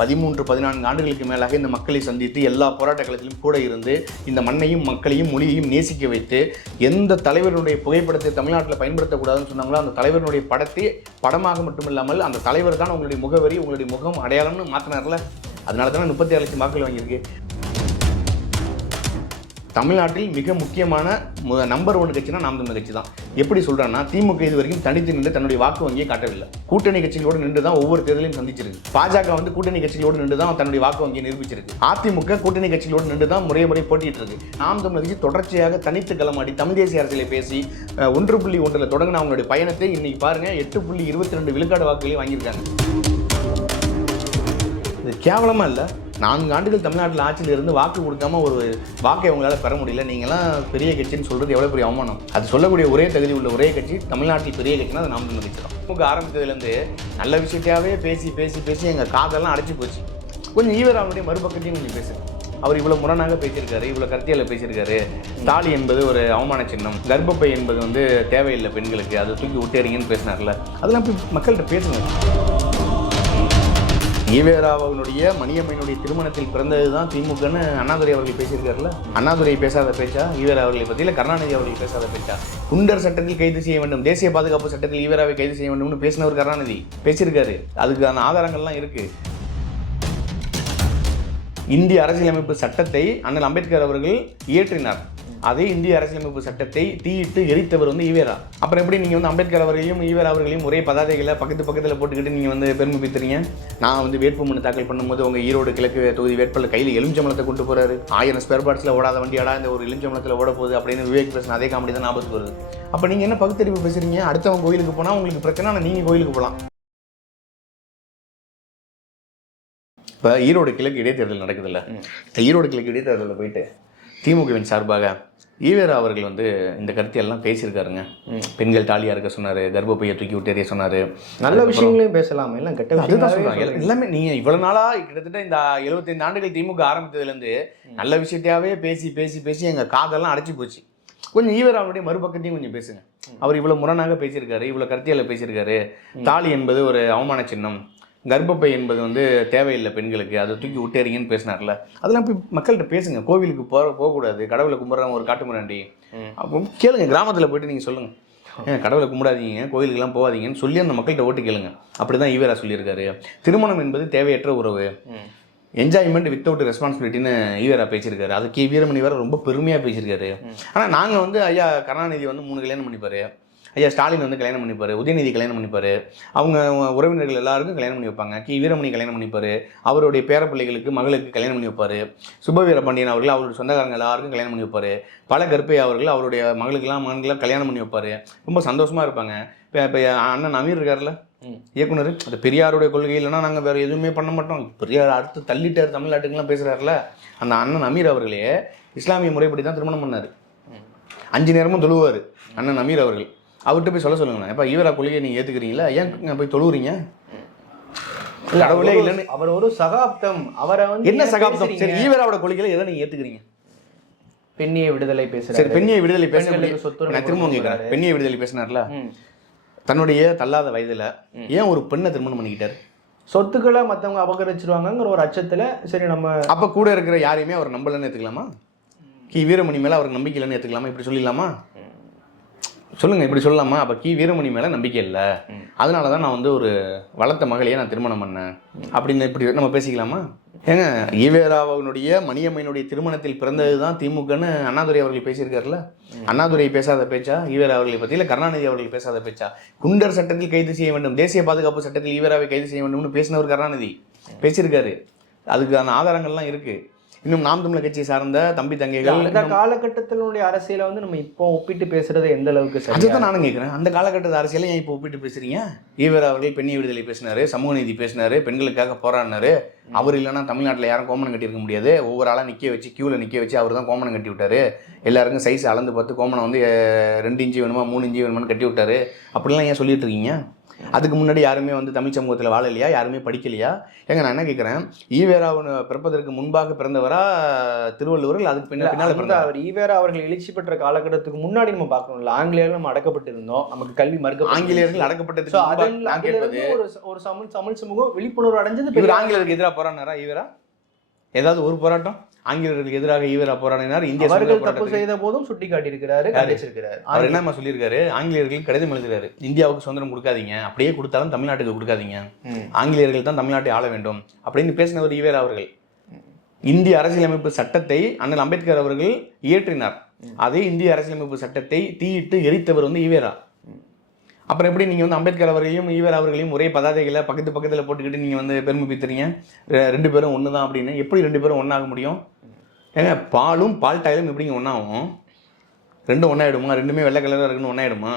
14 ஆண்டுகளுக்கு மேலாக இந்த மக்களை சந்தித்து எல்லா போராட்ட களத்திலும் கூட இருந்து இந்த மண்ணையும் மக்களையும் மொழியையும் நேசிக்க வைத்து எந்த தலைவருடைய புகைப்படத்தை தமிழ்நாட்டில் பயன்படுத்தக்கூடாதுன்னு சொன்னாங்களோ அந்த தலைவருடைய படத்தை படமாக மட்டுமில்லாமல் அந்த தலைவர் தான் உங்களுடைய முகவரி, உங்களுடைய முகம் அடையாளம்னு மாற்றினார்ல. அதனால தானே 36 லட்சம் வாக்குகள் வாங்கியிருக்கு. தமிழ்நாட்டில் மிக முக்கியமான நம்பர் 1 கட்சினா நாம் தமிழர் கட்சி தான். எப்படி சொல்கிறான்னா, திமுக இது வரைக்கும் தனித்து நின்று தன்னுடைய வாக்கு வங்கியை காட்டவில்லை. கூட்டணி கட்சிகளோடு நின்று தான் ஒவ்வொரு தேர்தலையும் சந்திச்சிருக்கு. பாஜக வந்து கூட்டணி கட்சிகளோடு நின்று தான் தன்னுடைய வாக்கு வங்கியை நிரூபிச்சிருக்கு. அதிமுக கூட்டணி கட்சிகளோடு நின்று தான் முறை போட்டிட்டு இருக்கு. நாம் தமிழர் கட்சி தொடர்ச்சியாக தனித்து களமாடி தமிழ் தேசிய அரசியலை பேசி 1.1 தொடங்கின அவங்களுடைய பயணத்தை இன்னைக்கு பாருங்க 8.22 விழுக்காடு வாக்குகளை வாங்கியிருக்காங்க. இது கேவலமாக இல்லை. 4 ஆண்டுகள் தமிழ்நாட்டில் ஆட்சியில் இருந்து வாக்கு கொடுக்காம ஒரு வாக்கை அவங்களால பெற முடியல. நீங்களாம் பெரிய கட்சின்னு சொல்கிறது எவ்வளோ பெரிய அவமானம். அது சொல்லக்கூடிய ஒரே தகுதி உள்ள ஒரே கட்சி தமிழ்நாட்டில் பெரிய கட்சினா அது நாம் தமிழர் கட்சி தான். திமுக ஆரம்பித்ததுலேருந்து நல்ல விஷயத்தையாவே பேசி எங்கள் காதெல்லாம் அடைச்சி போச்சு. கொஞ்சம் ஈவராவுடைய மறுபக்கத்தையும் கொஞ்சம் பேசுங்க. அவர் இவ்வளோ முரணாக பேசியிருக்காரு, இவ்வளோ கருத்தியால் பேசியிருக்காரு. தாலி என்பது ஒரு அவமான சின்னம், கர்ப்பப்பை என்பது வந்து தேவையில்லை பெண்களுக்கு, அதை தூக்கி விட்டேறீங்கன்னு பேசினார்ல. அதெல்லாம் போய் மக்கள்கிட்ட பேசுங்க. ஈவேராவனுடைய மணியம்மையினுடைய திருமணத்தில் பிறந்தது தான் திமுகன்னு அண்ணாதுரை அவர்கள் பேசியிருக்காருல்ல. அண்ணாதுரை பேசாத பேச்சா ஈவேரா அவர்களை பற்றி? இல்லை கருணாநிதி அவர்கள் பேசாத பேச்சா? குண்டர் சட்டத்தில் கைது செய்ய வேண்டும், தேசிய பாதுகாப்பு சட்டத்தில் ஈவேராவை கைது செய்ய வேண்டும்னு பேசினவர் கருணாநிதி பேசியிருக்காரு. அதுக்கான ஆதாரங்கள்லாம் இருக்குது. இந்திய அரசியலமைப்பு சட்டத்தை அண்ணல் அம்பேத்கர் அவர்கள் இயற்றினார். அதே இந்திய அரசியலமைப்பு சட்டத்தை தீயிட்டு எரித்தவர் வந்து ஈவேரா. அப்புறம் எப்படி நீங்கள் வந்து அம்பேத்கர் அவர்களையும் ஈவேரா அவர்களையும் ஒரே பதாதைகளை பக்கத்தில் போட்டுக்கிட்டு நீங்கள் வந்து பெருமை பீத்துறீங்க? நான் வந்து வேட்புமனு தாக்கல் பண்ணும்போது உங்கள் ஈரோடு கிழக்கு தொகுதி வேட்பாளர் கையில் எலுமிச்சம்பழத்தை கொண்டு போகிறாரு. 1000 ஸ்பேர் பார்ட்ஸில் ஓடாத வண்டியாடா இந்த ஒரு எலுமிச்சம்பழத்தில் ஓட போகுது அப்படின்னு விவேக் பேசின அதே காமெடி தான் ஞாபகத்துக்கு வருது. அப்போ நீங்கள் என்ன பகுத்தறிவு பேசுகிறீங்க? அடுத்தவங்க கோயிலுக்கு போனால் உங்களுக்கு பிரச்சனை, ஆனால் நீங்கள் கோயிலுக்கு போகலாம். இப்போ ஈரோடு கிழக்கு இடைத்தேர்தல் நடக்குதுல்ல, ஈரோடு கிழக்கு இடைத்தேர்தலில் போயிட்டு திமுகவின் சார்பாக ஈவேரா அவர்கள் வந்து இந்த கருத்தியெல்லாம் பேசியிருக்காருங்க. பெண்கள் தாலியாக இருக்க சொன்னார், கர்ப்பப்பையை தூக்கி விட்டேறிய சொன்னார். நல்ல விஷயங்களையும் பேசலாம், எல்லாம் கெட்ட விஷயம் சொல்கிறாங்க எல்லாமே. நீங்கள் இவ்வளோ நாளாக கிட்டத்தட்ட இந்த 75 ஆண்டுகள் திமுக ஆரம்பித்ததுலேருந்து நல்ல விஷயத்தையாவே பேசி எங்கள் காதெல்லாம் அடைச்சி போச்சு. கொஞ்சம் ஈவேராவுடைய மறுபக்கத்தையும் கொஞ்சம் பேசுங்க. அவர் இவ்வளோ முரணாக பேசியிருக்காரு, இவ்வளோ கருத்தியால் பேசியிருக்காரு. தாலி என்பது ஒரு அவமான சின்னம், கர்ப்பப்பை என்பது வந்து தேவையில்லை பெண்களுக்கு, அதை தூக்கி விட்டேறீங்கன்னு பேசினார்ல. அதெல்லாம் போய் மக்கள்கிட்ட பேசுங்க. கோவிலுக்கு போகக்கூடாது, கடவுளை கும்பிட்றவங்க ஒரு காட்டுமிராண்டி. அப்போ கேளுங்க, கிராமத்தில் போய்ட்டு நீங்கள் சொல்லுங்கள், கடவுளை கும்பிடாதீங்க, கோவிலுக்கெல்லாம் போகாதீங்கன்னு சொல்லி அந்த மக்கள்கிட்ட ஓட்டு கேளுங்க. அப்படி தான் ஈவேரா சொல்லியிருக்காரு. திருமணம் என்பது தேவையற்ற உறவு, என்ஜாய்மெண்ட் வித்தவுட் ரெஸ்பான்சிபிலிட்டின்னு ஈவேரா பேசியிருக்காரு. அதுக்கு வீரமணி வேறு ரொம்ப பெருமையாக பேசியிருக்காரு. ஆனால் நாங்கள் வந்து ஐயா கருணாநிதி வந்து 3 கல்யாணம் பண்ணிப்பார், ஐயா ஸ்டாலின் வந்து கல்யாணம் பண்ணிப்பார், உதயநிதி கல்யாணம் பண்ணிப்பார், அவங்க உறவினர்கள் எல்லாருக்கும் கல்யாணம் பண்ணி வைப்பாங்க. வீரமணி கல்யாணம் பண்ணிப்பார், அவருடைய பேரப்பிள்ளைகளுக்கு மகளுக்கு கல்யாணம் பண்ணி வைப்பார். சுபவீர பாண்டியன் அவர்கள் அவருடைய சொந்தக்காரங்க எல்லாருக்கும் கல்யாணம் பண்ணி வைப்பார். பல கற்பை அவர்கள் அவருடைய மகளுக்கெல்லாம் கல்யாணம் பண்ணி வைப்பார். ரொம்ப சந்தோஷமாக இருப்பாங்க. இப்போ அண்ணன் அமீர் இருக்கார்ல இயக்குனர், அது பெரியாருடைய கொள்கை இல்லைன்னா நாங்கள் வேறு எதுவுமே பண்ண மாட்டோம், பெரியார் அடுத்து தள்ளிட்டார் தமிழ்நாட்டுக்கெல்லாம் பேசுகிறாருல. அந்த அண்ணன் அமீர் அவர்களே இஸ்லாமிய முறைப்படி தான் திருமணம் பண்ணார். 5 நேரமும் தொழுவார் அண்ணன் அமீர் அவர்கள். அவர்கிட்ட போய் சொல்ல சொல்லுங்கண்ணா, எப்போ ஈவேரா கொள்கையை நீங்கள் ஏற்றுக்கிறீங்களா, ஏன் போய் தொழுவுறீங்க? கடவுளே இல்லைன்னு அவர் ஒரு சகாப்தம், அவரை வந்து என்ன சகாப்தம்? சரி, ஈவேராவோட கொள்கையில எதை நீங்கள் ஏற்றுக்கிறீங்க? பெண்ணிய விடுதலை பேசுகிறார். சரி, பெண்ணிய விடுதலை பேச நான் திரும்ப கேட்குறேன். பெண்ணிய விடுதலை பேசினார்ல, தன்னுடைய தள்ளாத வயதில் ஏன் ஒரு பெண்ணை திருமணம் பண்ணிக்கிட்டார்? சொத்துக்களை மற்றவங்க அபகரிச்சிருவாங்கங்கிற ஒரு அச்சத்தில். சரி, நம்ம அப்போ கூட இருக்கிற யாரையுமே அவர் நம்பலன்னு ஏற்றுக்கலாமா? வீரமணி மேலே அவருக்கு நம்பிக்கை இல்லைன்னு ஏற்றுக்கலாமா? இப்படி சொல்லிடலாமா? சொல்லுங்கள், இப்படி சொல்லலாமா? அப்போ வீரமணி மேலே நம்பிக்கை இல்லை, அதனால தான் நான் வந்து ஒரு வளர்த்த மகளையே நான் திருமணம் பண்ணேன் அப்படின்னு இப்படி நம்ம பேசிக்கலாமா? ஏங்க, ஈவேராவனுடைய மணியம்மையினுடைய திருமணத்தில் பிறந்தது தான் திமுகன்னு அண்ணாதுரை அவர்கள் பேசியிருக்காருல்ல. அண்ணாதுரை பேசாத பேச்சா ஈவேரா அவர்களை பற்றி? இல்லை கருணாநிதி அவர்கள் பேசாத பேச்சா? குண்டர் சட்டத்தில் கைது செய்ய வேண்டும், தேசிய பாதுகாப்பு சட்டத்தில் ஈவேராவை கைது செய்ய வேண்டும்னு பேசினவர் கருணாநிதி பேசியிருக்காரு. அதுக்கான ஆதாரங்கள்லாம் இருக்குது. இன்னும் நாம் தமிழர் கட்சியை சார்ந்த தம்பி தங்கைகள் அந்த காலகட்டத்தினுடைய அரசியலை வந்து நம்ம இப்போ ஒப்பிட்டு பேசுறது எந்த அளவுக்கு சரி? அதுதான் நானும் கேட்குறேன். அந்த காலகட்டத்து அரசியலை ஏன் இப்போ ஒப்பிட்டு பேசுறீங்க? ஈவேரா அவர்கள் பெண்ணிய விடுதலை பேசினாரு, சமூக நீதி பேசினாரு, பெண்களுக்காக போராடினாரு. அவர் இல்லைன்னா தமிழ்நாட்டில் யாரும் கோமனம் கட்டியிருக்க முடியாது. ஒவ்வொரு ஆளாக நிற்க வச்சு கியூவில் நிற்க வச்சு அவர் தான் கோமனம் கட்டி விட்டாரு. எல்லாருக்கும் சைஸ் அளந்து பார்த்து கோமனம் வந்து 2 இன்ச்சு வேணுமா 3 இன்ச்சு வேணுமான்னு கட்டி விட்டாரு. அப்படிலாம் ஏன் சொல்லிட்டு இருக்கீங்க? அதுக்கு முன்னாடி யாருமே வந்து தமிழ் சமூகத்தில் வாழலையா, யாருமே படிக்கலையா? ஏங்க நான் என்ன கேட்குறேன், ஈவேராவன் பிறப்பதற்கு முன்பாக பிறந்தவரா திருவள்ளுவர்கள், அதுக்கு பின்னால் பிறந்த அவர் ஈவேரா அவர்கள் எழுச்சி பெற்ற காலகட்டத்துக்கு முன்னாடி நம்ம பார்க்கணும்ல, ஆங்கிலேயர்கள் நம்ம அடக்கப்பட்டு இருந்தோம், நமக்கு கல்வி மறுக்க, ஆங்கிலேயர்கள் அடக்கப்பட்டது ஒரு தமிழ் சமூகம் விழிப்புணர்வு அடைஞ்சது. இவர் ஆங்கிலேயருக்கு எதிராக போராடினாரா ஈவேரா? ஏதாவது ஒரு போராட்டம் ஆங்கிலேயர்களுக்கு எதிராக ஈவேரா போராடினார்? இந்திய தப்பு செய்த போதும் சுட்டி காட்டியிருக்கிறாரு, கண்டிச்சிருக்கிறாரு. அவர் என்ன சொல்லியிருக்காரு, ஆங்கிலேயர்களுக்கு கடிதம் எழுதுறாரு, இந்தியாவுக்கு சுதந்திரம் கொடுக்காதீங்க, அப்படியே கொடுத்தாலும் தமிழ்நாட்டுக்கு கொடுக்காதீங்க, ஆங்கிலேயர்கள் தான் தமிழ்நாட்டை ஆள வேண்டும் அப்படின்னு பேசினவர் ஈவேரா அவர்கள். இந்திய அரசியலமைப்பு சட்டத்தை அண்ணல் அம்பேத்கர் அவர்கள் இயற்றினார். அதே இந்திய அரசியலமைப்பு சட்டத்தை தீயிட்டு எரித்தவர் வந்து ஈவேரா. அப்புறம் எப்படி நீங்கள் வந்து அம்பேத்கர் அவர்களையும் ஈவேரா அவர்களையும் ஒரே பதாதைகளை பக்கத்தில் போட்டுக்கிட்டு நீங்கள் வந்து பெருமை பீத்துறீங்க, ரெண்டு பேரும் ஒன்று தான் அப்படின்னு? எப்படி ரெண்டு பேரும் ஒன்றாக முடியும்? ஏங்க பாலும் பால் டாயிலும் எப்படிங்க ஒன்றாகும்? ரெண்டும் ஒன்றாயிடுமா? ரெண்டுமே வெள்ளை கலராக இருக்குன்னு ஒன்றாயிடுமா?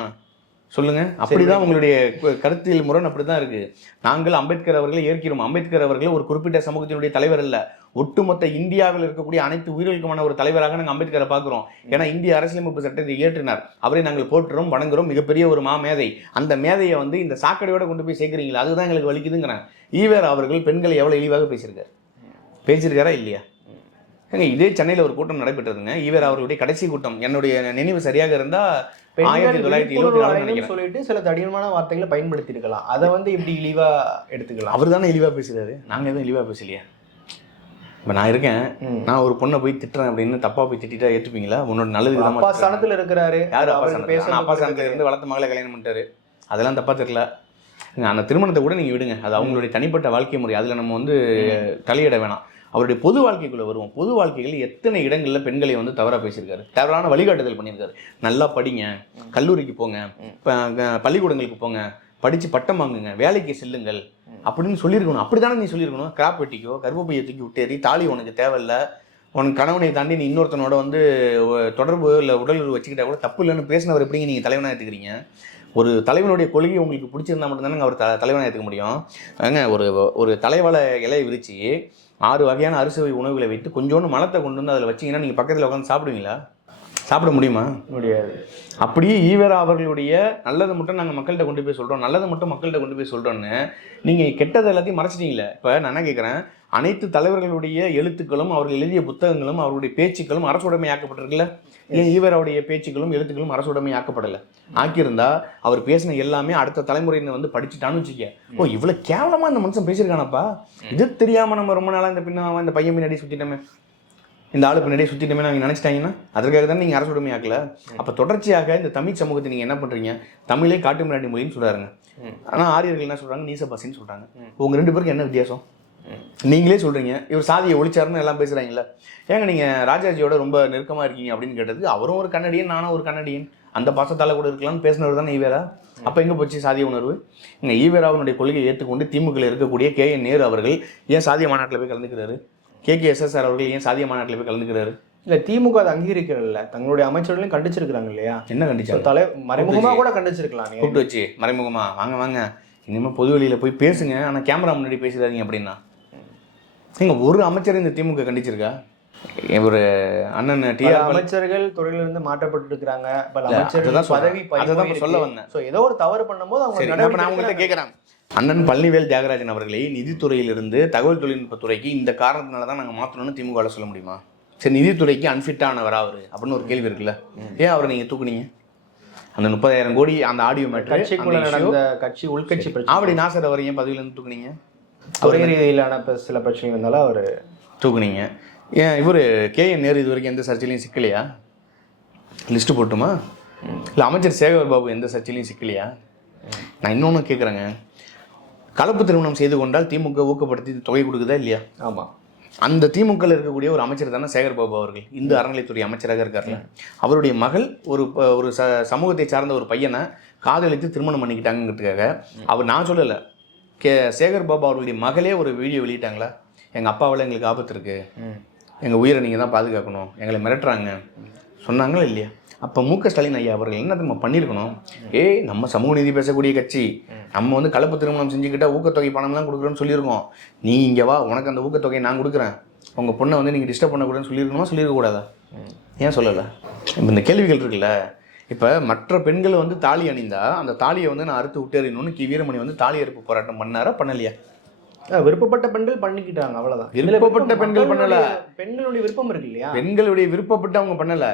சொல்லுங்கள். அப்படிதான் உங்களுடைய கருத்தியல் முரண் அப்படி தான் இருக்குது. நாங்கள் அம்பேத்கர் அவர்களை ஏற்கிறோம். அம்பேத்கர் அவர்கள் ஒரு குறிப்பிட்ட சமூகத்தினுடைய தலைவர் அல்ல, ஒட்டுமொத்த இந்தியாவில் இருக்கக்கூடிய அனைத்து உயிர்களுக்குமான ஒரு தலைவராக நாங்கள் அம்பேத்கரை பார்க்குறோம். ஏன்னா இந்திய அரசியலமைப்பு சட்டத்தை இயற்றினார், அவரை நாங்கள் போற்றுறோம், வணங்குறோம், மிகப்பெரிய ஒரு மேதை. அந்த மேதையை வந்து இந்த சாக்கடையோட கொண்டு போய் சேர்க்குறீங்களா? அதுதான் எங்களுக்கு வலிக்குதுங்கிறேன். ஈவேரா அவர்கள் பெண்களை எவ்வளோ இழிவாக பேசியிருக்காரா இல்லையா? ஏங்க இதே சென்னையில் ஒரு கூட்டம் நடைபெற்றதுங்க, ஈவேரா அவர்களுடைய கடைசி கூட்டம். என்னுடைய நினைவு சரியாக இருந்தால் 1974 சொல்லிட்டு சில தடியமான வார்த்தைகளை பயன்படுத்தி இருக்கலாம். அதை வந்து இப்படி இழிவா எடுத்துக்கலாம். அவர் தானே இழிவா பேசுறாரு, நாங்கள் எதுவும் இழிவா பேசலையா? இப்போ நான் இருக்கேன், நான் ஒரு பொண்ணை போய் திட்டுறேன் அப்படின்னு தப்பா போய் திட்டா ஏற்றுப்பீங்களா? உன்னோட நல்லது அப்பா ஸ்தானத்தில் இருக்கிறாரு. யார் அப்பா ஸ்தானத்தில் இருந்து வளர்த்த மகளை கல்யாணம் பண்ணிட்டாரு, அதெல்லாம் தப்பா தெரியல. அந்த திருமணத்தை கூட நீங்கள் விடுங்க, அது அவங்களுடைய தனிப்பட்ட வாழ்க்கை முறை, அதில் நம்ம வந்து தலையிட வேணாம். அவருடைய பொது வாழ்க்கைக்குள்ளே வருவோம். பொது வாழ்க்கைகள் எத்தனை இடங்களில் பெண்களை வந்து தவறாக பேசியிருக்காரு, தவறான வழிகாட்டுதல் பண்ணியிருக்காரு. நல்லா படிங்க, கல்லூரிக்கு போங்க, பள்ளிக்கூடங்களுக்கு போங்க, படித்து பட்டம் வாங்குங்க, வேலைக்கு செல்லுங்கள் அப்படின்னு சொல்லியிருக்கணும். அப்படி தானே நீ சொல்லியிருக்கணும். கிராப் வெட்டிக்கோ, கர்ப்பப்பையை தூக்கி விட்டேறி, தாலி உனக்கு தேவையில்லை, உனக்கு கணவனை தாண்டி நீ இன்னொருத்தனோட வந்து தொடர்பு இல்லை உடல் வச்சுக்கிட்டா கூட தப்பு இல்லைன்னு பேசினவர் எப்படிங்க நீங்கள் தலைவனாக எடுத்துக்கிறீங்க? ஒரு தலைவனுடைய கொள்கை உங்களுக்கு பிடிச்சிருந்தா மட்டும்தானே அவர் தலைவனாக எடுத்துக்க முடியும். ஏங்க ஒரு தலைவலை இலையை விரித்து 6 வகையான அறுசுவை உணவுகளை வைத்து கொஞ்சோண்டு மலத்தை கொண்டு வந்து அதில் வச்சிங்கன்னா நீங்கள் பக்கத்தில் உட்காந்து சாப்பிடுவீங்களா? சாப்பிட முடியுமா? முடியாது. அப்படியே ஈவேரா அவர்களுடைய நல்லதை மட்டும் நாங்கள் மக்கள்கிட்ட கொண்டு போய் சொல்கிறோம், நல்லதை மட்டும் மக்கள்கிட்ட கொண்டு போய் சொல்கிறோன்னு நீங்கள் கெட்டதை எல்லாத்தையும் மறைச்சிட்டீங்களே. இப்போ நான் என்ன கேட்குறேன், அனைத்து தலைவர்களுடைய எழுத்துக்களும் அவர்கள் எழுதிய புத்தகங்களும் அவர்களுடைய பேச்சுக்களும் அரசுடைமை ஆக்கப்பட்டிருக்குல்ல? ஏன் ஈவேராவுடைய பேச்சுக்களும் எழுத்துக்களும் அரசுடைமை ஆக்கப்படலை? ஆக்கியிருந்தா அவர் பேசின எல்லாமே அடுத்த தலைமுறையினர் வந்து படிச்சுட்டான்னு வச்சுக்க, ஓ இவ்வளோ கேவலமாக இந்த மனுஷன் பேசியிருக்கானப்பா, இது தெரியாமல் நம்ம ரொம்ப நாளாக இந்த பையன் பின்னாடி சுற்றிட்டோமே, இந்த ஆளு பின்னாடியே சுற்றிட்டோமே அவங்க நினச்சிட்டாங்கன்னா அதற்காக தான் நீங்கள் அரசுடைமை ஆக்கல. அப்போ தொடர்ச்சியாக இந்த தமிழ் சமூகத்தை நீங்கள் என்ன பண்ணுறீங்க, தமிழே காட்டு மிராண்டி மொழின்னு சொல்கிறாருங்க. ஆனால் ஆரியர்கள் என்ன சொல்கிறாங்க, நீசபாசின்னு சொல்கிறாங்க. உங்கள் ரெண்டு பேருக்கு என்ன வித்தியாசம்? நீங்களே சொல்கிறீங்க இவர் சாதியை ஒழிச்சாருன்னு எல்லாம் பேசுகிறாங்களே. ஏங்க நீங்கள் ராஜாஜியோட ரொம்ப நெருக்கமாக இருக்கீங்க அப்படின்னு கேட்டதுக்கு அவரும் ஒரு கன்னடியன், நானும் ஒரு கன்னடியன், அந்த பாசத்தால் கூட இருக்கலாம்னு பேசினவர் தானே ஈவேரா. அப்போ எங்கே போச்சு சாதிய உணர்வு? இங்கே ஈவேராவினுடைய கொள்கையை ஏற்றுக்கொண்டு திமுகவில் இருக்கக்கூடிய KN நேரு அவர்கள் ஏன் சாதிய மாநாட்டில் போய் கலந்துக்கிறாரு? KKSSR அவர்கள் ஏன் சாதிய மாநாட்டில் போய் கலந்துக்கிறாரு? இல்லை திமுக அதை அங்கீகரிக்கல, தங்களுடைய அமைச்சர்களையும் கண்டிச்சிருக்கிறாங்க இல்லையா? என்ன கண்டிச்சாங்க? மறைமுகமாக கூட கண்டிச்சிருக்கலாம். கூப்பிட்டு வச்சு மறைமுகமா வாங்க இனிமேல் பொது வெளியில் போய் பேசுங்க, ஆனால் கேமரா முன்னாடி பேசுறாதீங்க அப்படின்னா நீங்கள் ஒரு அமைச்சர் இந்த திமுக கண்டிச்சிருக்கா? ஒரு அண்ணன் அமைச்சர்கள் துறையிலிருந்து மாற்றப்பட்டு இருக்கிறாங்க, பதவி சொல்ல வந்தேன். ஸோ ஏதோ ஒரு தவறு பண்ணும்போது அவங்க நான் உங்கள்கிட்ட கேட்குறேன், அண்ணன் பழனிவேல் தியாகராஜன் அவர்களை நிதித்துறையிலிருந்து தகவல் தொழில்நுட்பத்துறைக்கு இந்த காரணத்தினால தான் நாங்கள் மாற்றணும்னு திமுகவில் சொல்ல முடியுமா? சரி, நிதித்துறைக்கு அன்ஃபிட்டானவரா அவர் அப்படின்னு ஒரு கேள்வி இருக்குல்ல, ஏன் அவரை நீங்கள் தூக்குனீங்க? அந்த 30,000 கோடி அந்த ஆடியோ கட்சிக்குள்ள நடந்த கட்சி உள்கட்சி ஆவடி நாசர் அவரையும் பதவியிலேருந்து தூக்குனீங்க, துறை ரீதியிலான சில பிரச்சனை வந்தாலும் அவர் தூக்குனீங்க. ஏன் இவர் KN நேரு இது வரைக்கும் எந்த சர்ச்சையிலையும் சிக்கலையா? லிஸ்ட்டு போட்டுமா? இல்லை அமைச்சர் சேகர் பாபு எந்த சர்ச்சையிலையும் சிக்கலையா? நான் இன்னொன்று கேட்குறேங்க, கலப்பு திருமணம் செய்து கொண்டால் திமுக ஊக்கப்படுத்தி தொகை கொடுக்குதா இல்லையா? ஆமாம். அந்த திமுகவில் இருக்கக்கூடிய ஒரு அமைச்சர் தானே சேகர் பாபு அவர்கள், இந்து அறநிலைத்துறை அமைச்சராக இருக்காருல்ல. அவருடைய மகள் ஒரு சமூகத்தை சார்ந்த ஒரு பையனை காதலித்து திருமணம் பண்ணிக்கிட்டாங்கிறதுக்காக அவர், நான் சொல்லலை, சேகர் பாபு அவர்களுடைய மகளே ஒரு வீடியோ வெளியிட்டாங்களா, எங்கள் அப்பாவால் எங்களுக்கு ஆபத்து இருக்குது, எங்கள் உயிரை நீங்கள் தான் பாதுகாக்கணும், எங்களை மிரட்டுறாங்க சொன்னாங்களா இல்லையா? அப்போ ஸ்டாலின் ஐயா அவர்கள் என்ன நம்ம பண்ணியிருக்கணும், நம்ம சமூக நீதி பேசக்கூடிய கட்சி, நம்ம வந்து கலப்பு திருமணம் செஞ்சுக்கிட்டால் ஊக்கத்தொகை பணம்லாம் கொடுக்குறோன்னு சொல்லியிருக்கோம், நீ இங்கே வா உனக்கு அந்த ஊக்கத்தொகையை நான் கொடுக்குறேன், உங்கள் பொண்ணை வந்து நீங்கள் டிஸ்டர்ப் பண்ணக்கூடாதுன்னு சொல்லியிருக்கணுமா? சொல்லியிருக்கக்கூடாதா? ஏன் சொல்லலை? இப்போ இந்த கேள்விகள் இருக்குல்ல, இப்போ மற்ற பெண்கள் வந்து தாலி அணிந்தா அந்த தாலியை வந்து நான் அறுத்து விட்டேறினோன்னு வீரமணி வந்து தாலி அறுப்பு போராட்டம் பண்ணாரா பண்ணலையா? விருப்பப்பட்ட பெண்கள் பண்ணிக்கிட்டாங்க, அவ்வளவுதான். விருப்பப்பட்ட பெண்கள் பண்ணல, பெண்களுடைய விருப்பம் இருக்கு இல்லையா? பெண்களுடைய விருப்பப்பட்டு அவங்க பண்ணல.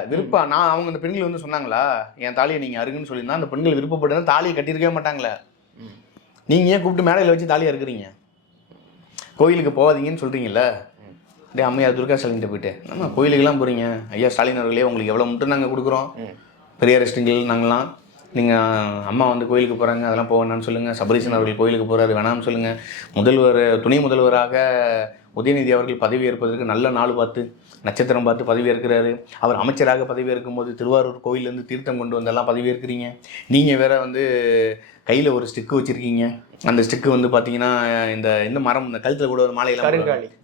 நான் அவங்க அந்த பெண்கள் வந்து சொன்னாங்களா என் தாலியை நீங்க அருகுன்னு சொல்லியிருந்தா அந்த பெண்கள் விருப்பப்பட்டு தாலியை கட்டியிருக்கவே மாட்டாங்களே. நீங்க ஏன் கூப்பிட்டு மேடையில் வச்சு தாலியா இருக்கிறீங்க? கோயிலுக்கு போகாதீங்கன்னு சொல்றீங்கல்ல. டே அம்மையார் துர்கா ஸ்டாலின் போயிட்டு நம்ம கோயிலுக்கெல்லாம் போறீங்க, ஐயா ஸ்டாலின் அவர்களே உங்களுக்கு எவ்வளோ மட்டும் நாங்கள் கொடுக்குறோம், பெரிய ரெஸ்டிங்கள் நாங்களாம், நீங்கள் அம்மா வந்து கோயிலுக்கு போகிறாங்க அதெல்லாம் போக வேணாம்னு சொல்லுங்கள், சபரீசன் அவர்கள் கோயிலுக்கு போகிறாரு வேணாம்னு சொல்லுங்கள், துணை முதல்வராக உதயநிதி அவர்கள் பதவி ஏற்பதற்கு நல்ல நாள் பார்த்து நட்சத்திரம் பார்த்து பதவி ஏற்கிறாரு. அவர் அமைச்சராக பதவி ஏற்கும்போது திருவாரூர் கோயிலேருந்து தீர்த்தம் கொண்டு வந்தெல்லாம் பதவி ஏற்கிறீங்க. நீங்கள் வேற வந்து கையில் ஒரு ஸ்டிக்கு வச்சுருக்கீங்க. அந்த ஸ்டிக்கு வந்து பார்த்தீங்கன்னா இந்த மரம் இந்த கழுத்தில் கூட ஒரு மாலையில்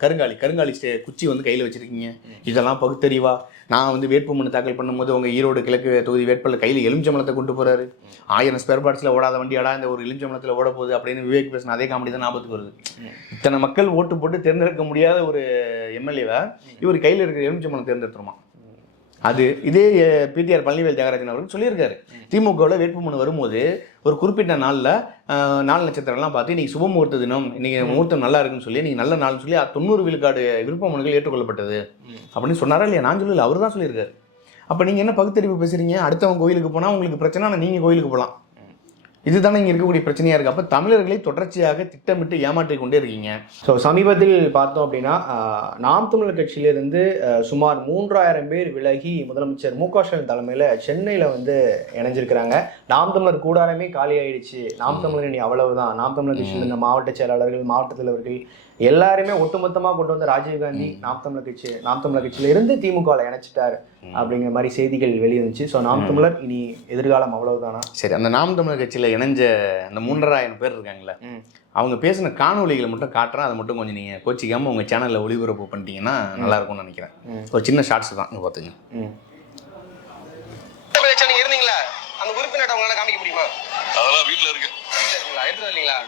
கருங்காலி குச்சி வந்து கையில் வச்சுருக்கீங்க. இதெல்லாம் பகுத்தறிவா? நான் வந்து வேட்புமனு தாக்கல் பண்ணும்போது உங்கள் ஈரோடு கிழக்கு தொகுதி வேட்பாளர் கையில் எலுமிச்சம்பழத்தை கொண்டு போகிறாரு. 1000 ஸ்பேர் பார்ட்ஸில் ஓடாத வண்டியாடா இந்த ஒரு எலுமிச்சம்பழத்தில் ஓட போகுது அப்படின்னு விவேக் பேசின அதே காமெடி தான் ஞாபகத்துக்கு வருது. இத்தனை மக்கள் ஓட்டு போட்டு தேர்ந்தெடுக்க முடியாத ஒரு எம்எல்ஏவை இவர் கையில் இருக்கிற எலுமிச்சம்பழம் தேர்ந்தெடுத்துருமா? அது இதே பிடிஆர் பழனிவேல் தியாகராஜன் அவர்கள் சொல்லியிருக்காரு. திமுகவில் வேட்புமனு வரும்போது ஒரு குறிப்பிட்ட நாளில் 4 நட்சத்திரம்லாம் பார்த்து இன்றைக்கி சுப முகூர்த்த தினம், இன்றைக்கி முகூர்த்தம் நல்லா இருக்குன்னு சொல்லி நீங்கள் நல்ல நாள்னு சொல்லி 90 விழுக்காடு விருப்ப மனுக்கள் ஏற்றுக்கொள்ளப்பட்டது அப்படின்னு சொன்னாரா இல்லையா? நான் சொல்லல, அவர் தான் சொல்லியிருக்காரு. அப்போ நீங்கள் என்ன பகுத்தறிவு பேசுகிறீங்க? அடுத்தவங்க கோயிலுக்கு போனால் உங்களுக்கு பிரச்சனை, ஆனால் நீங்கள் கோயிலுக்கு போகலாம். இதுதானே இங்கே இருக்கக்கூடிய பிரச்சனையாக இருக்குது. அப்போ தமிழர்களை தொடர்ச்சியாக திட்டமிட்டு ஏமாற்றி கொண்டே இருக்கீங்க. ஸோ சமீபத்தில் பார்த்தோம் அப்படின்னா நாம் தமிழர் கட்சியிலிருந்து சுமார் 3000 பேர் விலகி முதலமைச்சர் மு.க. ஸ்டாலின் தலைமையில் சென்னையில் வந்து இணைஞ்சிருக்கிறாங்க. நாம் தமிழர் கூடாரமே காலி ஆயிடுச்சு, நாம் தமிழர் இனி அவ்வளவுதான், நாம் தமிழர் கட்சியில் இருந்த மாவட்ட செயலாளர்கள் மாவட்ட தலைவர்கள் எல்லாருமே ஒட்டுமொத்தமாக கொண்டு வந்த ராஜீவ்காந்தி நாம் தமிழர் கட்சியில இருந்து திமுகவில் இணைச்சிட்டார் அப்படிங்கிற மாதிரி செய்திகள் வெளியிருந்துச்சு. ஸோ நாம் தமிழர் இனி எதிர்காலம் அவ்வளவுதானா? சரி, அந்த நாம் தமிழர் கட்சியில் இணைஞ்ச அந்த 3000 பேர் இருக்காங்களே, அவங்க பேசின காணொலிகளை மட்டும் காட்டுறேன். அதை மட்டும் கொஞ்சம் நீங்கள் கோச்சிக்காமல் உங்கள் சேனலில் ஒளிபரப்பு பண்ணிட்டீங்கன்னா நல்லா இருக்கும்னு நினைக்கிறேன். ஒரு சின்ன ஷார்ட்ஸ் தான் பார்த்துங்க. இருந்தீங்களா அந்த உறுப்பினர் உங்களால காமிக்க முடியுமா? அதெல்லாம் வீட்டில் இருக்கு. எடுத்து வரலீங்களா?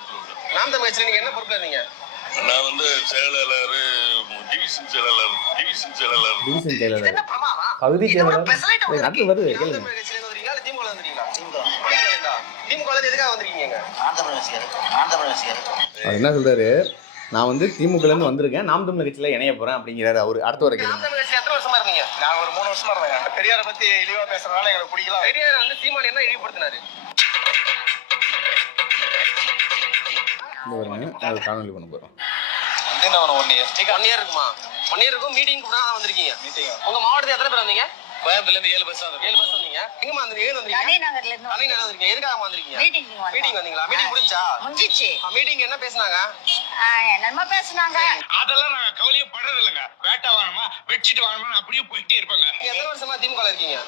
நாம் தமிழர் கட்சியில் நீங்கள் என்ன பொறுப்பில் இருந்தீங்க? நான் வந்து செயலாளர், டிவிஷன் செயலாளர் பகுதி செயலாளர் வருது. திமுக எதுக்காக வந்திருக்கீங்க? அவர் என்ன சொல்றாரு, நான் வந்து திமுகலேருந்து வந்திருக்கேன், நாம் தமிழர் கட்சியில் இணைய போகிறேன் அப்படிங்கிறாரு. அவர் அடுத்த ஒரு கேள்வி. எத்தனை வருஷமா இருந்தீங்க? நான் ஒரு 3 வருஷமா இருந்தேன். பெரியாரை பற்றி இழிவாக பேசுறதுனால எனக்கு பிடிக்கல. பெரியார் வந்து சீமான் என்ன இழிவுபடுத்தினாரு? அது காணொலி பண்ண போகிறோம். 1 இயர் இருக்குமா? 1 இயர் இருக்கும். மீட்டிங் கூட வந்திருக்கீங்க. உங்க மாவட்டத்தில் எத்தனை பேர் வந்தீங்க? கோயம்புத்தூர்ல இருந்து 7 பஸ் வந்தீங்க. எங்கமா வந்தீங்க? தலைநகர்ல இருந்து. எதுக்காக வந்திருக்கீங்க? மீட்டிங் வந்தீங்களா? மீட்டிங் முடிஞ்சிச்சு. மீட்டிங் என்ன பேசுனாங்க? என்னமா பேசுனாங்க? அதெல்லாம் நாங்க கவலையே படுறது இல்லைங்க. வேட்டா வாங்கணுமா வெச்சிட்டு வாங்கணுமா அப்படியே போயிட்டே இருப்பாங்க. எத்தனை வருஷமா திமுக இருக்கீங்க?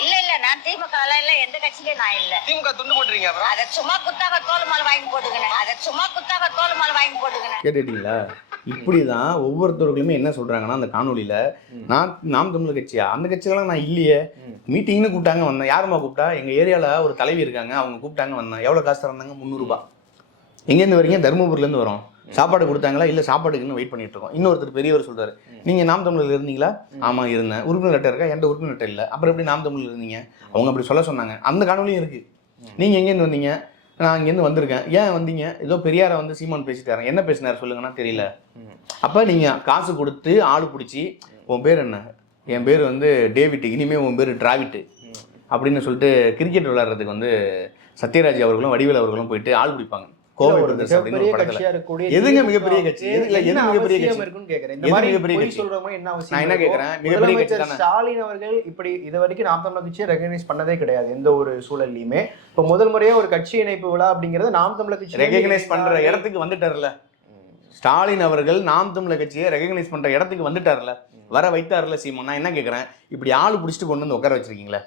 இல்ல நான் திமுக இல்ல, எந்த கட்சியிலயும் நான் இல்ல. திமுக துண்டு போட்டுறீங்க. அப்புறம் அத சும்மா குத்தாக தோல் மாலை வாங்கி போட்டுக்கணும். கேட்டுட்டீங்களா? இப்படிதான் ஒவ்வொருத்தவர்களுமே என்ன சொல்றாங்கன்னா அந்த காணொலியில, நாம் தமிழர் கட்சியா, அந்த கட்சியெல்லாம் நான் இல்லையே, மீட்டிங்னு கூப்பிட்டாங்க வந்தேன். யாருமா கூப்பிட்டா? எங்க ஏரியால ஒரு தலைவி இருக்காங்க, அவங்க கூப்பிட்டாங்க வந்தேன். எவ்வளவு காசு தராங்க? 300 ரூபாய். எங்கேருந்து வரீங்க? தருமபுரில இருந்து வரோம். சாப்பாடு கொடுத்தாங்களா? இல்லை, சாப்பாடுக்குன்னு வெயிட் பண்ணிட்டு இருக்கோம். இன்னொருத்தர் பெரியவர் சொல்றாரு, நீங்க நாம் தமிழர் இருந்தீங்களா? ஆமா இருந்தேன். உறுப்பினர் லெட்டர் இருக்கா? என்கிட்ட உறுப்பினர் லெட்டர் இல்லை. அப்புறம் எப்படி நாம் தமிழர் இருந்தீங்க? அவங்க அப்படி சொல்ல சொன்னாங்க. அந்த காணொலியும் இருக்கு. நீங்க எங்கேருந்து வந்தீங்க? நான் இங்கேருந்து வந்திருக்கேன். ஏன் வந்தீங்க? ஏதோ பெரியாரை வந்து சீமான் பேசிட்டாரு. என்ன பேசினார் சொல்லுங்கன்னா தெரியல. அப்ப நீங்க காசு கொடுத்து ஆளு பிடிச்சி, உன் பேர் என்ன? என் பேர் வந்து டேவிட், இனிமே உன் பேர் டிராவிட் அப்படின்னு சொல்லிட்டு கிரிக்கெட் விளையாடுறதுக்கு வந்து சத்யராஜ் அவர்களும் வடிவேல் அவர்களும் போயிட்டு ஆள் பிடிப்பாங்க. மிகப்பெரிய கட்சி ஸ்டாலின் அவர்கள் இப்படி இது வரைக்கும் நாம் தமிழர் கட்சியை ரெகக்னைஸ் பண்ணதே கிடையாது எந்த ஒரு சூழல்லையுமே. இப்ப முதல் முறையா ஒரு கட்சி இணைப்பு விழா அப்படிங்கறது நாம் தமிழர் கட்சி ரெகக்னைஸ் பண்ற இடத்துக்கு வந்துட்டார்ல. ஸ்டாலின் அவர்கள் நாம் தமிழர் கட்சியை ரெகக்னைஸ் பண்ற இடத்துக்கு வந்துட்டார்ல, வர வைத்தார்ல சீமான். நான் என்ன கேட்கறேன், இப்படி ஆளு பிடிச்சிட்டு கொண்டு வந்து உட்கார வச்சிருக்கீங்களா?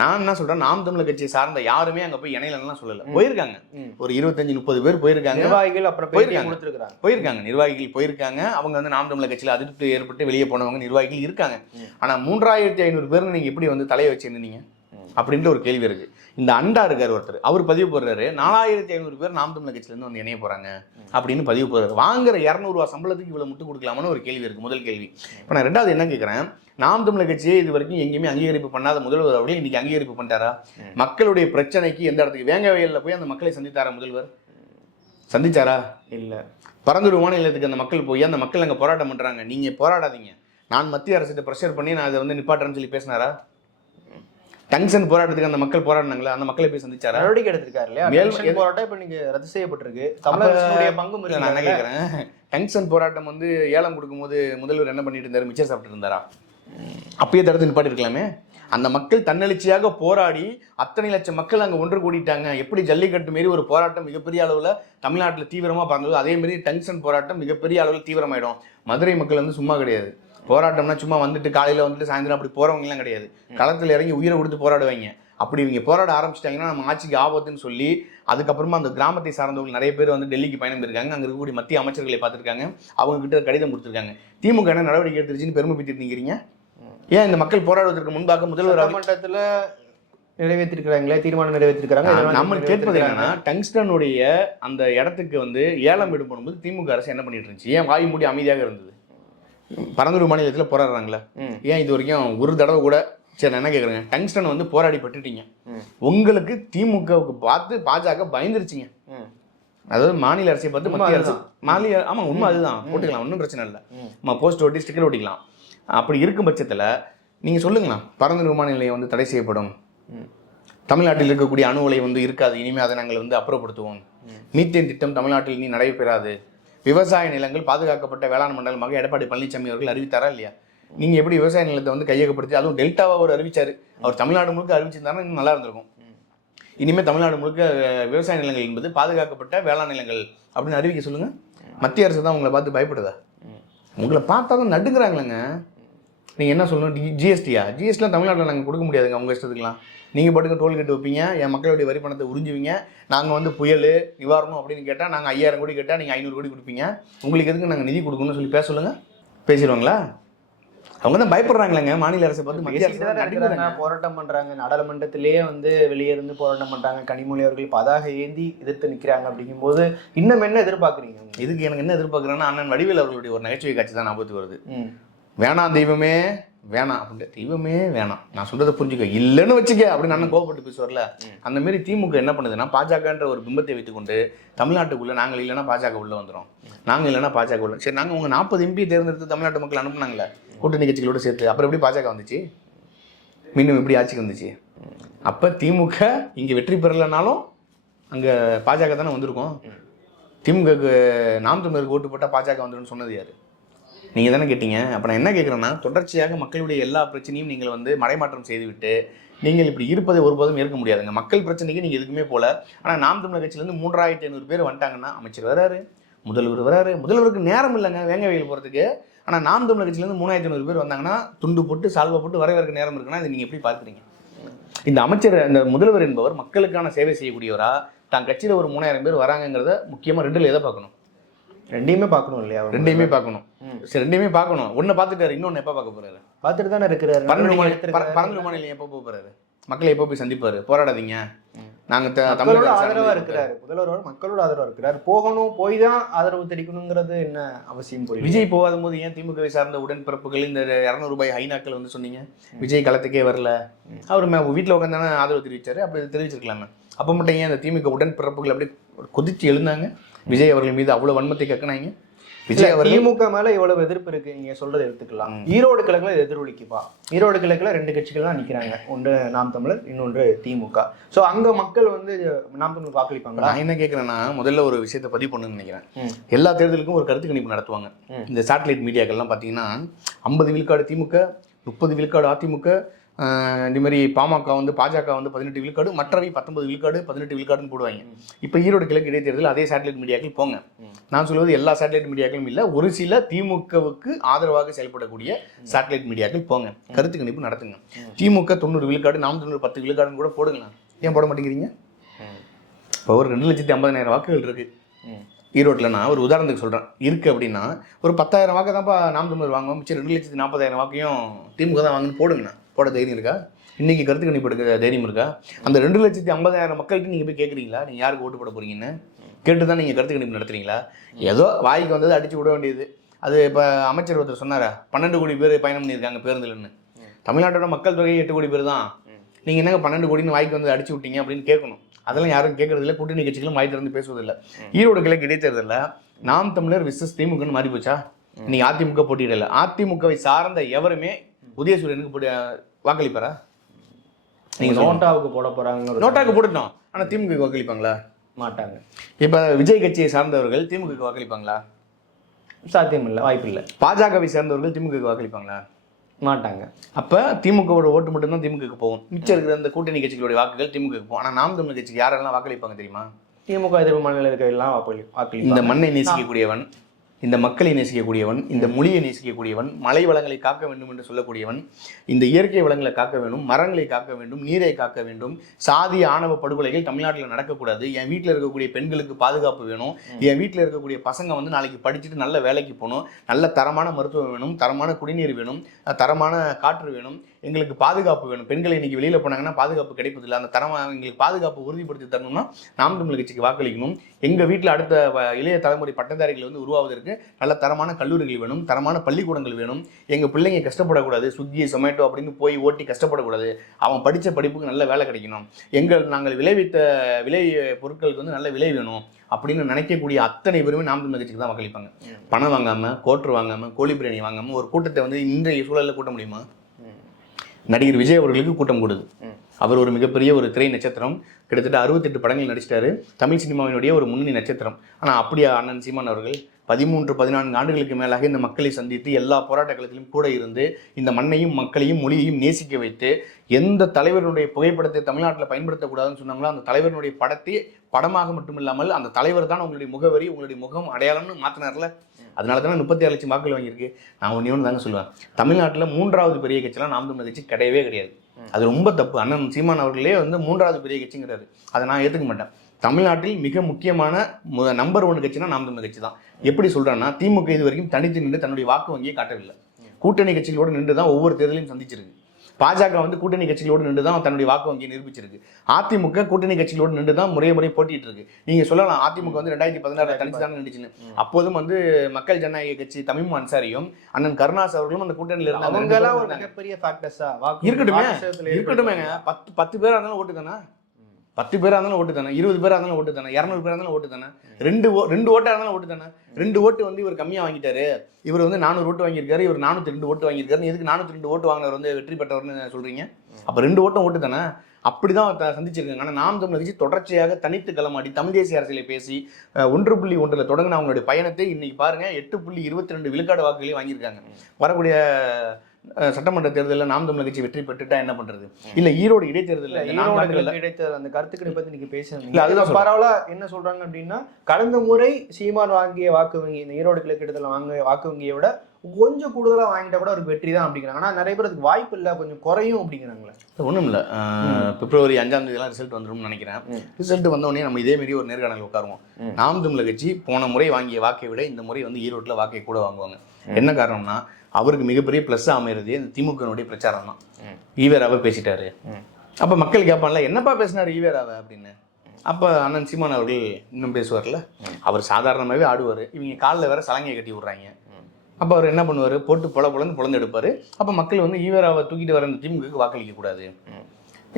நான் என்ன சொல்றேன், நாம் தமிழர் கட்சியை சார்ந்த யாருமே அங்க போய் இணையலாம் சொல்லல. போயிருக்காங்க, ஒரு 25-30 பேர் போயிருக்காங்க. நிர்வாகிகள் அப்புறம் போயிருக்காங்க நிர்வாகிகள் போயிருக்காங்க. அவங்க வந்து நாம் தமிழர் கட்சியில அதிருப்தி ஏற்பட்டு வெளியே போனவங்க நிர்வாகிகள் இருக்காங்க. ஆனா 3500 பேர் நீங்க எப்படி வந்து தலையை வச்சு நின்னீங்க? அப்படின்ற ஒரு கேள்வி இருக்கு. இந்த அண்டா இருக்கார் ஒருத்தர், அவர் பதிவு போடுறாரு 4500 பேர் நாம் தமிழர் கட்சியிலேருந்து வந்து இணைய போறாங்க அப்படின்னு பதிவு போடுறாரு. வாங்குற 200 ரூபா சம்பளத்துக்கு இவ்வளவு முட்டு கொடுக்கலாமான்னு ஒரு கேள்வி இருக்கு, முதல் கேள்வி. இப்போ நான் ரெண்டாவது என்ன கேட்குறேன், நாம் தமிழர் கட்சியே இது வரைக்கும் எங்கேயுமே அங்கீகரிப்பு பண்ணாத முதல்வர் அவர்கள் இன்னைக்கு அங்கீகரிப்பு பண்ணிட்டாரா? மக்களுடைய பிரச்சனைக்கு எந்த இடத்துக்கு வேங்க வயலில் போய் அந்த மக்களை சந்தித்தாரா முதல்வர்? சந்திச்சாரா? இல்லை. பரந்தூர் விமான நிலையத்துக்கு அந்த மக்கள் போய் அந்த மக்கள் அங்கே போராட்டம் பண்ணுறாங்க, நீங்கள் போராடாதீங்க, நான் மத்திய அரசுகிட்ட ப்ரெஷர் பண்ணி நான் அதை வந்து நிப்பாட்டுறேன்னு சொல்லி பேசினாரா? டங்ஷன் போராட்டத்துக்கு அந்த மக்கள் போராடினாங்களா? அந்த மக்களை போய் சந்திச்சாரா? நடவடிக்கை எடுத்திருக்காரு இல்லையா? டங்ஷன் போராட்டம் இப்போ நீங்க ரத்து செய்யப்பட்டிருக்கு. தமிழகத்தினுடைய பங்கும் இல்லை. நான் என்ன கேட்குறேன், டங்ஷன் போராட்டம் வந்து ஏலம் கொடுக்கும்போது முதல்வர் என்ன பண்ணிட்டு இருந்தாரு? மிச்சர் சாப்பிட்டு இருந்தாரா? அப்பயே தடுத்து நிப்பாட்டி இருக்கலாமே. அந்த மக்கள் தன்னெழுச்சியாக போராடி அத்தனை லட்சம் மக்கள் அங்கே ஒன்று கூடிட்டாங்க. எப்படி ஜல்லிக்கட்டு மாரி ஒரு போராட்டம் மிகப்பெரிய அளவில் தமிழ்நாட்டில் தீவிரமாக பறந்தது, அதே மாதிரி டங்ஷன் போராட்டம் மிகப்பெரிய அளவில் தீவிரமாயிடும். மதுரை மக்கள் வந்து சும்மா கிடையாது. போராட்டம்னா சும்மா வந்துட்டு காலையில் வந்துட்டு சாயந்தரம் அப்படி போகிறவங்கலாம் கிடையாது. களத்தில் இறங்கி உயிரை கொடுத்து போராடுவாங்க. அப்படி இவங்க போராட ஆரம்பிச்சிட்டாங்கன்னா நம்ம ஆட்சிக்கு ஆபத்துன்னு சொல்லி அதுக்கப்புறமா அந்த கிராமத்தை சார்ந்தவங்க நிறைய பேர் வந்து டெல்லிக்கு பயணம் இருக்காங்க. அங்கே இருக்கக்கூடிய மத்திய அமைச்சர்களை பார்த்துருக்காங்க, அவங்க கிட்ட கடிதம் கொடுத்துருக்காங்க. திமுக என்ன நடவடிக்கை எடுத்துருச்சுன்னு பெருமை பற்றிட்டு நிற்கிறீங்க? ஏன் இந்த மக்கள் போராடுவதற்கு முன்பாக முதல்வர் மட்டத்தில் நிறைவேற்றிருக்கிறாங்களே, தீர்மானம் நிறைவேற்றிருக்கிறாங்க. நம்ம கேட்பது என்னன்னா, டங்ஸ்டனுடைய அந்த இடத்துக்கு வந்து ஏலம் விடும் போது திமுக அரசு என்ன பண்ணிட்டு இருந்துச்சு? ஏன் வாய் மூடி அமைதியாக இருந்தது? பரந்தூர் மாநிலத்தில் போராடுறாங்களா? ஏன் இது வரைக்கும் ஒரு தடவை கூட? சரி, நான் என்ன கேட்குறேங்க, டங்ஸ்டன் வந்து போராடி பட்டுட்டீங்க, உங்களுக்கு திமுகவுக்கு பார்த்து பாஜக பயந்துருச்சிங்க. அதாவது மாநில அரசை பார்த்து மத்திய அரசு மாநில, ஆமாம் உண்மை அதுதான், போட்டுக்கலாம், ஒன்றும் பிரச்சனை இல்லை. நம்ம போஸ்ட் ஒட்டி ஸ்டிக்கர் ஒட்டிக்கலாம். அப்படி இருக்கும் பட்சத்தில் நீங்கள் சொல்லுங்களா, பரந்தூர் விமான நிலையம் வந்து தடை செய்யப்படும், தமிழ்நாட்டில் இருக்கக்கூடிய அணு உலை வந்து இருக்காது, இனிமேல் அதை நாங்கள் வந்து அப்புறப்படுத்துவோம், மீத்தேன் திட்டம் தமிழ்நாட்டில் இனி நடைபெறாது, விவசாய நிலங்கள் பாதுகாக்கப்பட்ட வேளாண் மண்டலமாக எடப்பாடி பழனிசாமி அவர்கள் அறிவித்தாரா இல்லையா? நீங்கள் எப்படி விவசாய நிலத்தை வந்து கையகப்படுத்தி, அதுவும் டெல்டாவை அவர் அறிவிச்சார், அவர் தமிழ்நாடு முழுக்க அறிவிச்சிருந்தாருன்னா இன்னும் நல்லா இருந்திருக்கும். இனிமேல் தமிழ்நாடு முழுக்க விவசாய நிலங்கள் என்பது பாதுகாக்கப்பட்ட வேளாண் நிலங்கள் அப்படின்னு அறிவிக்க சொல்லுங்கள். மத்திய அரசு தான் உங்களை பார்த்து பயப்படுதா? உங்களை பார்த்தா தான் நடுங்கிறாங்களேங்க. நீங்கள் என்ன சொல்லணும், ஜிஎஸ்டியா? ஜிஎஸ்டிலாம் தமிழ்நாட்டில் நாங்கள் கொடுக்க முடியாதுங்க உங்கள் இஷ்டத்துக்குலாம். நீங்கள் பாட்டுக்கு டோல்கேட் வைப்பீங்க, என் மக்களுடைய வரி பணத்தை உறிஞ்சுவீங்க. நாங்கள் வந்து புயல் நிவாரணம் அப்படின்னு கேட்டால் நாங்கள் 5000 கோடி கேட்டால் நீங்கள் 500 கோடி கொடுப்பீங்க. உங்களுக்கு எதுக்கு நாங்கள் நிதி கொடுக்கணும்னு சொல்லி பேச சொல்லுங்கள். பேசிடுவாங்களா? அவங்க தான் பயப்படுறாங்களேங்க மாநில அரசை பார்த்து. மத்திய அரசு போராட்டம் பண்ணுறாங்க, நாடாளுமன்றத்திலேயே வந்து வெளியே இருந்து போராட்டம் பண்ணுறாங்க. கனிமொழி அவர்கள் பதாக ஏந்தி எதிர்த்து நிற்கிறாங்க. அப்படிங்கும்போது இன்னும் என்ன எதிர்பார்க்குறீங்க? இதுக்கு எனக்கு என்ன எதிர்பார்க்குறேன்னா, அண்ணன் வடிவேல் அவர்களுடைய ஒரு நகைச்சுவை காட்சி தான் ஞாபகத்துக்கு வருது. வேணாம் தெய்வமே வேணாம் அப்படின்ட்டு, தெய்வமே வேணாம், நான் சொல்றதை புரிஞ்சுக்க, இல்லைன்னு வச்சுக்க அப்படின்னு அண்ணன் கோவப்பட்டு பேசுவார்ல. அந்த மாதிரி திமுக என்ன பண்ணுதுன்னா, பாஜகன்ற ஒரு பிம்பத்தை வைத்துக்கொண்டு தமிழ்நாட்டுக்குள்ள நாங்கள் இல்லைன்னா பாஜக உள்ள வந்துடும், நாங்கள் இல்லைன்னா பாஜக உள்ள. சரி, நாங்கள் உங்க 40 MP தேர்ந்தெடுத்து தமிழ்நாட்டு மக்கள் அனுப்புனாங்களே கூட்டணி கட்சிகளோடு சேர்த்து, அப்புறம் எப்படி பாஜக வந்துச்சு? மீண்டும் எப்படி ஆட்சிக்கு வந்துச்சு? அப்போ திமுக இங்கே வெற்றி பெறலைனாலும் அங்கே பாஜக தானே வந்திருக்கும். திமுகக்கு நாம் தமிழருக்கு ஓட்டு போட்டால் பாஜக வந்துடும் சொன்னது யார்? நீங்கள் தானே கேட்டீங்க. அப்போ நான் என்ன கேட்குறேன்னா, தொடர்ச்சியாக மக்களுடைய எல்லா பிரச்சனையும் நீங்கள் வந்து மடைமாற்றம் செய்துவிட்டு நீங்கள் இப்படி இருப்பதை ஒருபோதும் ஏற்க முடியாதுங்க. மக்கள் பிரச்சனைக்கு நீங்கள் எதுக்குமே போல. ஆனால் நாம் தமிழர் கட்சியிலேருந்து 3500 பேர் வந்துட்டாங்கன்னா அமைச்சர் வராரு, முதல்வர் வராரு. முதல்வருக்கு நேரம் இல்லைங்க வேங்க வெயில் போகிறதுக்கு. ஆனால் நாம் தமிழர் கட்சியிலேருந்து 3500 பேர் வந்தாங்கன்னா துண்டு போட்டு சால்வை போட்டு வரவேற்க நேரம் இருக்குன்னா இதை நீங்கள் எப்படி பார்க்குறீங்க? இந்த அமைச்சர், இந்த முதல்வர் என்பவர் மக்களுக்கான சேவை செய்யக்கூடியவரா, தான் கட்சியில் ஒரு 3000 பேர் வராங்கிறத முக்கியமாக ரெண்டில் எதை பார்க்கணும்? ரெண்டையுமே பார்க்கணும் இல்லையா? ரெண்டையுமே பார்க்கணும். சரி, ரெண்டையுமே பார்க்கணும். ஒன்று பார்த்துட்டாரு, இன்னொன்று எப்போ பார்க்க போறாரு? பார்த்துட்டு தானே இருக்கிறாரு. பரந்தூர் விமான நிலையம் எப்போ போக போறாரு? மக்களை எப்போ போய் சந்திப்பாரு? போராடாதீங்க, நாங்கள் தமிழோட ஆதரவா இருக்கிறாரு முதல்வரோட, மக்களோட ஆதரவா இருக்கிறாரு. போகணும், போய் தான் ஆதரவு தெரிவிக்கணுங்கிறது என்ன அவசியம்? போய் விஜய் போகாத போது ஏன் திமுகவை சார்ந்த உடன்பிறப்புகள் இந்த 200 ரூபாய் ஹைனாக்கள் வந்து சொன்னீங்க? விஜய் களத்துக்கே வரல, அவர் வீட்டில் உட்காந்தானே ஆதரவு தெரிவிச்சாரு. அப்படி தெரிவிச்சிருக்கலாமே. அப்போ மட்டும் ஏன் அந்த திமுக உடன்பிறப்புகள் அப்படி கொதிச்சு எழுந்தாங்க? விஜய் அவர்கள் மீது அவ்வளவு வன்மத்தை கக்கினாங்க. விஜய் அவர்கள் திமுக மேல இவ்வளவு எதிர்ப்பு இருக்கு, நீங்க சொல்றதை எடுத்துக்கலாம். ஈரோடு கிழக்குல எதிரொலிக்குப்பா. ஈரோடு கிழக்குல 2 கட்சிகள் தான் நிக்கிறாங்க, ஒன்று நாம் தமிழர், இன்னொன்று திமுக. ஸோ அங்க மக்கள் வந்து நாம் தமிழர் வாக்களிப்பாங்க. நான் என்ன கேட்கறேன்னா, முதல்ல ஒரு விஷயத்தை பதிவு பண்ணணும்னு நினைக்கிறேன். எல்லா தேர்தலுக்கும் ஒரு கருத்து கணிப்பு நடத்துவாங்க. இந்த சேட்டலைட் மீடியாக்கள்லாம் பார்த்தீங்கன்னா 50 விழுக்காடு திமுக, 30 விழுக்காடு அதிமுக, இந்த மாதிரி பாமக வந்து பாஜக வந்து 18 விழுக்காடு, மற்றவை 19 விழுக்காடு 18 விழுக்காடுன்னு போடுவாங்க. இப்போ ஈரோடு கிழக்கு இடைத்தேர்தல் அதே சேட்டலைட் மீடியாக்கள் போங்க. நான் சொல்வது எல்லா சேட்டலைட் மீடியாக்களும் இல்லை, ஒரு சில திமுகவுக்கு ஆதரவாக செயல்படக்கூடிய சேட்டலைட் மீடியாக்கள் போங்க, கருத்து கணிப்பு நடத்துங்க. திமுக 90 விழுக்காடு, நாம் 10 விழுக்காடுன்னு கூட போடுங்களா. ஏன் போட மாட்டேங்கிறீங்க? இப்போ ஒரு 2,50,000 வாக்குகள் இருக்கு ஈரோட்டில். நான் ஒரு உதாரணத்துக்கு சொல்கிறேன், இருக்குது அப்படின்னா ஒரு 10,000 வாக்கு தான்ப்பா நாம் தமிழர் வாங்குவோம், மிச்சம் 2,40,000 வாக்கையும் திமுக தான் வாங்குன்னு போடுங்கண்ணா. போட தைரியம் இருக்கா? இன்னைக்கு கருத்து கணிப்பு எடுக்க தைரியம் இருக்கா? அந்த 2,50,000 மக்கள்கிட்ட நீங்கள் போய் கேட்குறீங்களா நீங்கள் யாருக்கு ஓட்டு போட போகிறீங்கன்னு? கேட்டு தான் நீங்கள் கருத்து கணிப்பு நடத்துறீங்களா? ஏதோ வாய்க்கு வந்தது அடித்து விட வேண்டியது. அது இப்போ அமைச்சர் ஒருத்தர் சொன்னாரா 12 கோடி பேர் பயணம் பண்ணியிருக்காங்க பேருந்துலன்னு. தமிழ்நாட்டோட மக்கள் தொகை 8 கோடி பேர் தான். நீங்கள் என்னங்க 12 கோடின்னு வாய்க்கு வந்து அடிச்சு விட்டீங்க அப்படின்னு கேட்கணும். அதெல்லாம் யாரும் கேட்கறதில்ல, கூட்டணி கட்சிகளும் வாய் திறந்து பேசுவதில்லை. ஈரோடு கிழக்கு இடைத்தேர்தலில் நாம் தமிழர் விசஸ் திமுகன்னு மாறி போச்சா? இன்னைக்கு அதிமுக போட்டியிடல. அதிமுகவை சார்ந்த எவருமே உதயசூரியனுக்கு வாக்களிப்பாரா? நீங்கள் நோட்டாவுக்கு போட போகிறாங்க. நோட்டாவுக்கு போட்டுட்டோம், ஆனால் திமுக வாக்களிப்பாங்களா? மாட்டாங்க. இப்போ விஜய் கட்சியை சார்ந்தவர்கள் திமுக வாக்களிப்பாங்களா? சாத்தியம் இல்லை, வாய்ப்பு இல்லை. பாஜகவை சேர்ந்தவர்கள் திமுக வாக்களிப்பாங்களா? மாட்டாங்க. அப்போ திமுகவோட ஓட்டு மட்டும்தான் திமுக போகும். மிச்சம் இருக்கிற அந்த கூட்டணி கட்சிகளுடைய வாக்குகள் திமுக போகும். ஆனால் நாம் தமிழ் கட்சிக்கு யாரெல்லாம் வாக்களிப்பாங்க தெரியுமா? திமுக எதிர்ப்பு மாநில இருக்கிறவெல்லாம் வாக்களிப்பாங்க. இந்த மண்ணை நேசிக்கக்கூடியவன், இந்த மக்களை நேசிக்கக்கூடியவன், இந்த மொழியை நேசிக்கக்கூடியவன், மலை வளங்களை காக்க வேண்டும் என்று சொல்லக்கூடியவன், இந்த இயற்கை வளங்களை காக்க வேண்டும், மரங்களை காக்க வேண்டும், நீரை காக்க வேண்டும், சாதிய ஆணவ படுகொலைகள் தமிழ்நாட்டில் நடக்கக்கூடாது, என் வீட்டில் இருக்கக்கூடிய பெண்களுக்கு பாதுகாப்பு வேணும், என் வீட்டில் இருக்கக்கூடிய பசங்க வந்து நாளைக்கு படிச்சுட்டு நல்ல வேலைக்கு போகணும், நல்ல தரமான மருத்துவம் வேணும், தரமான குடிநீர் வேணும், தரமான காற்று வேணும், எங்களுக்கு பாதுகாப்பு வேணும். பெண்கள் இன்னைக்கு வெளியில் போனாங்கன்னா பாதுகாப்பு கிடைப்பதில்லை. அந்த தரமாக எங்களுக்கு பாதுகாப்பு உறுதிப்படுத்தி தரணும்னா நாம் தமிழ் கட்சிக்கு வாக்களிக்கணும். எங்கள் வீட்டில் அடுத்த இளைய தலைமுறை பட்டதாரிகள் வந்து உருவாவதற்கு நல்ல தரமான கல்லூரிகள் வேணும், தரமான பள்ளிக்கூடங்கள் வேணும். எங்கள் பிள்ளைங்க கஷ்டப்படக்கூடாது, ஸ்விக்கி சொமேட்டோ அப்படின்னு போய் ஓட்டி கஷ்டப்படக்கூடாது. அவன் படித்த படிப்புக்கு நல்ல வேலை கிடைக்கணும். நாங்கள் விளைவித்த விலை பொருட்களுக்கு வந்து நல்ல விலை வேணும் அப்படின்னு நினைக்கக்கூடிய அத்தனை பேருமே நாம் தமிழ் கட்சிக்கு தான் வாக்களிப்பாங்க. பணம் வாங்காமல், கோட்ரு வாங்காமல், கோழி பிரியாணி வாங்காமல் ஒரு கூட்டத்தை வந்து இன்றைய சூழலில் கூட்ட முடியுமா? நடிகர் விஜய் அவர்களுக்கு கூட்டம் கூடுது. அவர் ஒரு மிகப்பெரிய ஒரு திரை நட்சத்திரம், கிட்டத்தட்ட 68 படங்கள் நடிச்சிட்டாரு, தமிழ் சினிமாவினுடைய ஒரு முன்னணி நட்சத்திரம். ஆனால் அப்படியா அண்ணன் சீமான் அவர்கள் 13-14 ஆண்டுகளுக்கு மேலாக இந்த மக்களை சந்தித்து எல்லா போராட்ட களத்திலும் கூட இருந்து இந்த மண்ணையும் மக்களையும் மொழியையும் நேசிக்க வைத்து எந்த தலைவருடைய புகைப்படத்தை தமிழ்நாட்டில் பயன்படுத்தக்கூடாதுன்னு சொன்னாங்களோ அந்த தலைவருடைய படத்தை படமாக மட்டும் இல்லாமல் அந்த தலைவர் தான் உங்களுடைய முகவரி, உங்களுடைய முகம் அடையாளம்னு மாற்றினார்ல. அதனால தானே 36 லட்சம் வாக்குகள் வாங்கியிருக்கு. நான் ஒன்று தாங்க சொல்லுவேன், தமிழ்நாட்டில் 3வது பெரிய கட்சிலாம் நாம் தமிழ் கட்சி கிடையவே கிடையாது. அது ரொம்ப தப்பு. அண்ணன் சீமான் அவர்களே வந்து 3வது பெரிய கட்சிங்கிறாரு. அதை நான் ஏற்றுக்க மாட்டேன். தமிழ்நாட்டில் மிக முக்கியமான நம்பர் 1 கட்சினா நாம் தமிழ் கட்சி தான். எப்படி சொல்கிறேன்னா, திமுக இது வரைக்கும் தனித்து நின்று தன்னுடைய வாக்கு வங்கியை காட்டவில்லை. கூட்டணி கட்சிகளோடு நின்று தான் ஒவ்வொரு தேர்தலையும் சந்திச்சிருக்கு. பாஜக வந்து கூட்டணி கட்சிகளோடு நின்று தான் தன்னுடைய வாக்கு வங்கியை நிரூபிச்சிருக்கு. அதிமுக கூட்டணி கட்சிகளோடு நின்று தான் முறை போட்டிட்டு இருக்கு. நீங்கள் சொல்லலாம் அதிமுக வந்து 2016 தனித்து தான் நின்றுச்சுன்னு. அப்போதும் வந்து மக்கள் ஜனநாயக கட்சி தமிமுக அன்சாரியும் அண்ணன் கருணாஸ் அவர்களும் அந்த கூட்டணியில் இருந்தாங்க. அவங்கெல்லாம் ஒரு மிகப்பெரிய ஃபேக்டர்ஸா இருக்கட்டுமேங்க. 10 பேராக இருந்தாலும் ஓட்டு தானே, 10 பேராக இருந்தாலும் ஓட்டு தானே, 20 பேராக இருந்தாலும் ஓட்டு தானே, 200 பேராக இருந்தாலும் ஓட்டு தானே, 2 ஓட்டாக இருந்தாலும் ஓட்டு தானே. 2 ஓட்டு வந்து இவர் கம்மியாக வாங்கிட்டாரு, இவர் வந்து 400 ஓட்டு வாங்கியிருக்காரு, இவர் 402 ஓட்டு வாங்கியிருக்காரு. எதுக்கு 402 ஓட்டு வாங்கினவர் வந்து வெற்றி பெற்றவர்னு சொல்றீங்க? அப்போ 2 ஓட்டம் ஓட்டு தானே. அப்படிதான் சந்திச்சிருக்காங்க. ஆனால் நாம் தமிழ் கட்சி தொடர்ச்சியாக தனித்து களமாடி தமிழ் தேசிய அரசியலை பேசி 1.1 தொடங்கின அவங்களுடைய பயணத்தை இன்னைக்கு பாருங்க 8.22 விழுக்காடு வாக்குகளையும் வாங்கியிருக்காங்க. வரக்கூடிய சட்டமன்ற தேர்தலில் நாம் தமிழ் கட்சி வெற்றி பெற்றுட்டா என்ன பண்றது? இல்ல ஈரோடு இடைத்தேர்தல் இடைத்தேர்தல் அந்த கருத்துக்களை பத்தி நீங்க பேசுறீங்க. அதுதான் பரவாயில்ல. என்ன சொல்றாங்க அப்படின்னா, கடந்த முறை சீமான் வாங்கிய வாக்கு வங்கி இந்த ஈரோடு கிழக்கு இடைத்தேர்தல் வாங்கிய வாக்கு வங்கியை விட கொஞ்சம் கூடுதலா வாங்கிட்டா கூட ஒரு வெற்றி தான் அப்படிங்கிறாங்க. ஆனா நிறைய பேர் அதுக்கு வாய்ப்பு இல்லை, கொஞ்சம் குறையும் அப்படிங்கிறாங்களே. ஒன்றும் இல்லை, பிப்ரவரி 5ஆம் தேதியெல்லாம் ரிசல்ட் வந்துடும் நினைக்கிறேன். ரிசல்ட் வந்தோடனே நம்ம இதே மாதிரி ஒரு நேர்காணல் உட்காருவோம். நாம் தமிழ் கட்சி போன முறை வாங்கிய வாக்கை விட இந்த முறை வந்து ஈரோட்டில் வாக்கை கூட வாங்குவாங்க. என்ன காரணம்னா, அவருக்கு மிகப்பெரிய ப்ளஸ் அமைறது இந்த திமுகனுடைய பிரச்சாரம் தான். ஈவேராவை பேசிட்டாரு. அப்போ மக்கள் கேட்பான்ல, என்னப்பா பேசினார் ஈவேராவை அப்படின்னு. அப்போ அண்ணன் சீமான் அவர்கள் இன்னும் பேசுவார்ல, அவர் சாதாரணமாகவே ஆடுவார். இவங்க காலில் வேற சலங்கையை கட்டி விட்றாங்க. அப்போ அவர் என்ன பண்ணுவார், போட்டு பொழந்து எடுப்பார். அப்போ மக்கள் வந்து ஈவேராவை தூக்கிட்டு வர இந்த திமுகவுக்கு வாக்களிக்கக்கூடாது.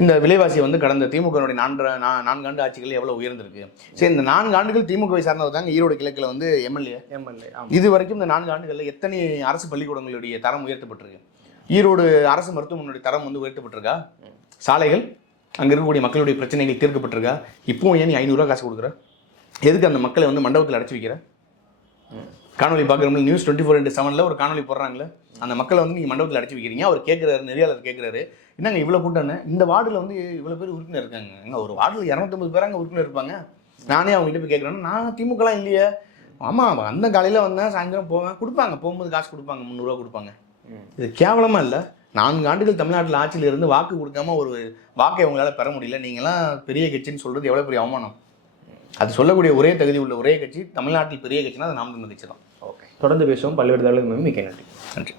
இந்த விலைவாசி வந்து கடந்த திமுகனுடைய 4 ஆண்டு ஆட்சிகள் எவ்வளோ உயர்ந்திருக்கு. சரி, இந்த 4 ஆண்டுகள் திமுகவை சார்ந்தவர் தாங்க ஈரோடு கிழக்கில் வந்து எம்எல்ஏ. இது வரைக்கும் இந்த 4 ஆண்டுகளில் எத்தனை அரசு பள்ளிக்கூடங்களுடைய தரம் உயர்த்தப்பட்டிருக்கு? ஈரோடு அரசு மருத்துவமனையுடைய தரம் வந்து உயர்த்தப்பட்டிருக்கா? சாலைகள், அங்கே இருக்கக்கூடிய மக்களுடைய பிரச்சனைகள் தீர்க்கப்பட்டிருக்கா? இப்போவும் ஏன் நீ 500 ரூபா காசு கொடுக்குற? எதுக்கு அந்த மக்களை வந்து மண்டபத்தில் அடைச்சி வைக்கிற? காணொலி பார்க்குறோம்ல, News 24/7 ஒரு காணொலி போடுறாங்களே, அந்த மக்களை வந்து நீங்கள் மண்டபத்தில் அடைச்சி வைக்கிறீங்க. அவர் கேட்குறாரு, நெறியாளர் கேட்குறாரு, என்னங்க இவ்வளோ கூட்டம்னு, இந்த வார்டில் வந்து இவ்வளோ பேர் உறுப்பினர் இருக்காங்க, ஒரு வார்டில் 250 பேராங்க உறுப்பினர் இருப்பாங்க. நானே அவங்ககிட்ட போய் கேட்குறேன்னா, நான் திமுகலாம் இல்லையே. ஆமாம், அந்த காலையில் வந்தேன், சாயந்தரம் போவேன், கொடுப்பாங்க, போகும்போது காசு கொடுப்பாங்க, 300 ரூபா கொடுப்பாங்க. இது கேவலமாக இல்லை? 4 ஆண்டுகள் தமிழ்நாட்டில் ஆட்சியில் இருந்து வாக்கு கொடுக்காம ஒரு வாக்கை உங்களால் பெற முடியல. நீங்களாம் பெரிய கட்சின்னு சொல்கிறது எவ்வளோ பெரிய அவமானம். அது சொல்லக்கூடிய ஒரே தகுதி உள்ள ஒரே கட்சி தமிழ்நாட்டில் பெரிய கட்சினா அது நாம் தமிழ் கட்சி தான். ஓகே, தொடர்ந்து பேசுவோம். பல்வேறு தகவல்களுக்கு மிக்க நன்றி.